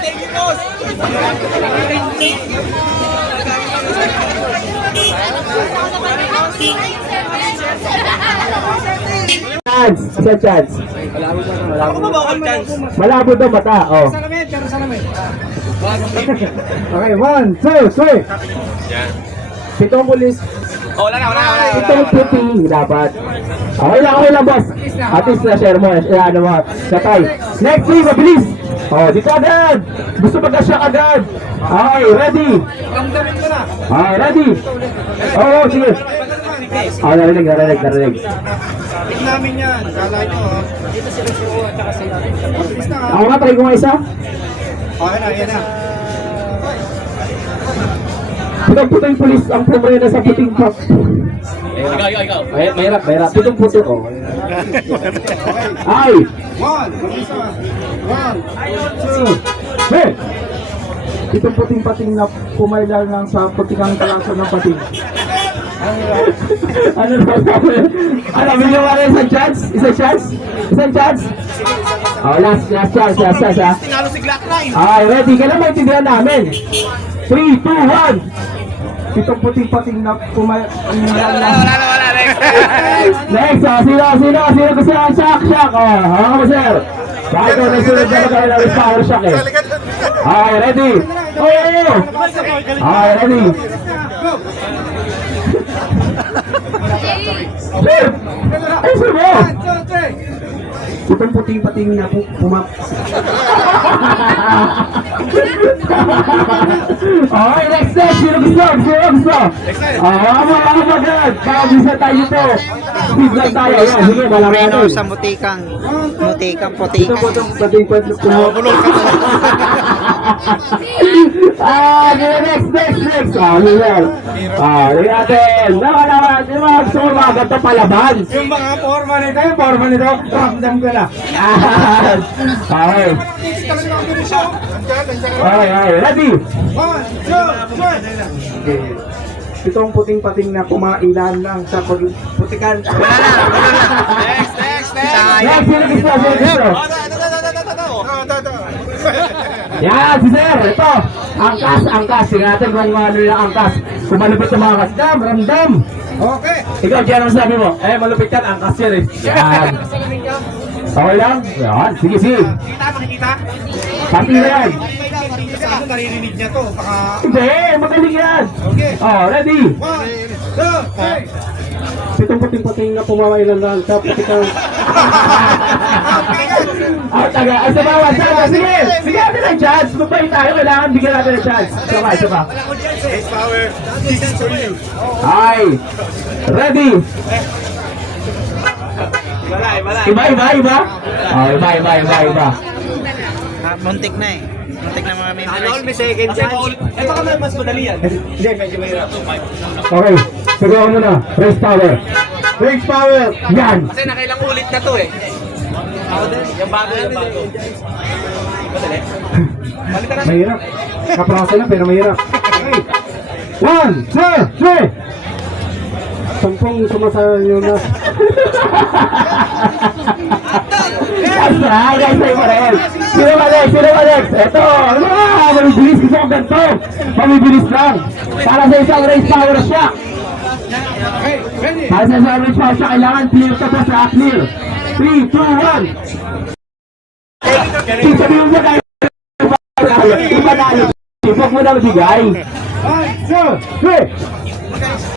Thank you, boss. Chance, isa chance. Ako ba bawal chance? Malabo daw mata, oh. Okay, 1, 2, 3. Pitong pulis. Oh, wala na. Pitong puti, dapat. Okay lang, boss. At least na-share mo, ano mo, katay. Next three, mabilis. Oh, dito agad. Gusto magka-shock agad. Okay, ready. Okay, ready. Oh, sige. Oh, narinig. Tignan namin yan. Kala nyo, oh. Dito sila suo at saka sila. Ako nga, try ko nga isa. Okay na, yan na. Pitong pulis ang pumrena sa puting pop. Ikaw. Ay, mahirap. Pitong puto ko. Ay! 1, 2. Hey! Pitong puting-pating na pumaylar lang sa putikang talaso ng pating. Ano ba sabi? Ano, bigyan mo rin isang chance? Isang chance? Oh, last chance ha? Tinalo si Glock 9. Ay, ready ka na, maintindihan namin. 3, 2, 1. Pitong puting-pating na pumaylar lang. Wala. Next, sino gusto ng shock? Oh, sir. Kahit ko nagsunod na magkaroon ng power shock eh. Okay, ready? Oh! Okay, ready? Sir! Ay, sir mo! Itong puting-pating na pumap. Okay, next. Sino gusto? Ako agad. Kaya tayo ito. Speed lang tayo. Yan, sige, malaman natin. Sa mutikang Ito putikang. po itong pating-pating pumap. Next. Sir. Hindi natin. Naman. Yung mga gusto ko mga ganito palaban. Yung mga forma nito, ramdam ko na. Okay. Okay, ready? 1, 2, 3. Itong puting-pating na kumailan lang sa putikan. Next. Next, sino gusto? Yan, si Sir. Ito. Angkas. Tingnan natin kung ano yung angkas. Kung malupit yung mga kasdam, ramdam. Okay. Ikaw, Jan, ang sabi mo? Malupit yan, angkas yan eh. Yan. Okay lang? Yan, sige. Makikita? Pati na yan. Kasi ako naririnig niya to. Baka... Hindi, magaling yan. Okay. Oh, ready? 1, 2, 3. Itong puting-pating na pumamailan lang sa putikan. Ay, sa bawat chance. Sige, natin ang chance. Magpahin tayo, kailangan bigyan natin ang chance. Isa pa. Ace Power, this is for you. Ay, ready? Iba? Oh, iba. Muntik na eh. Muntik na mga All may second chance. Ito ka mas madali yan. Hindi, medyo mahirap. Okay, sigawan mo na. Race power. Yan. Kasi nakailang ulit na to eh. Ako din. Yung bago. Madali. Balikan natin. Mahirap. Kaprasa na pero mahirap. Okay. 1, 2, 3. Sampung sumasaya nyo na. Guys, tayo pa rin. Sino ba next? Ito, mamibilis. Gusto ko ganito. Mamibilis lang. Para sa isang race power shock. Para sa isang race power shock, kailangan clear ka pa sa clear. 3, 2, 1. Sabihin mo tayo. Ipanalo. Huwag mo na magbigay. 1, 2, 3.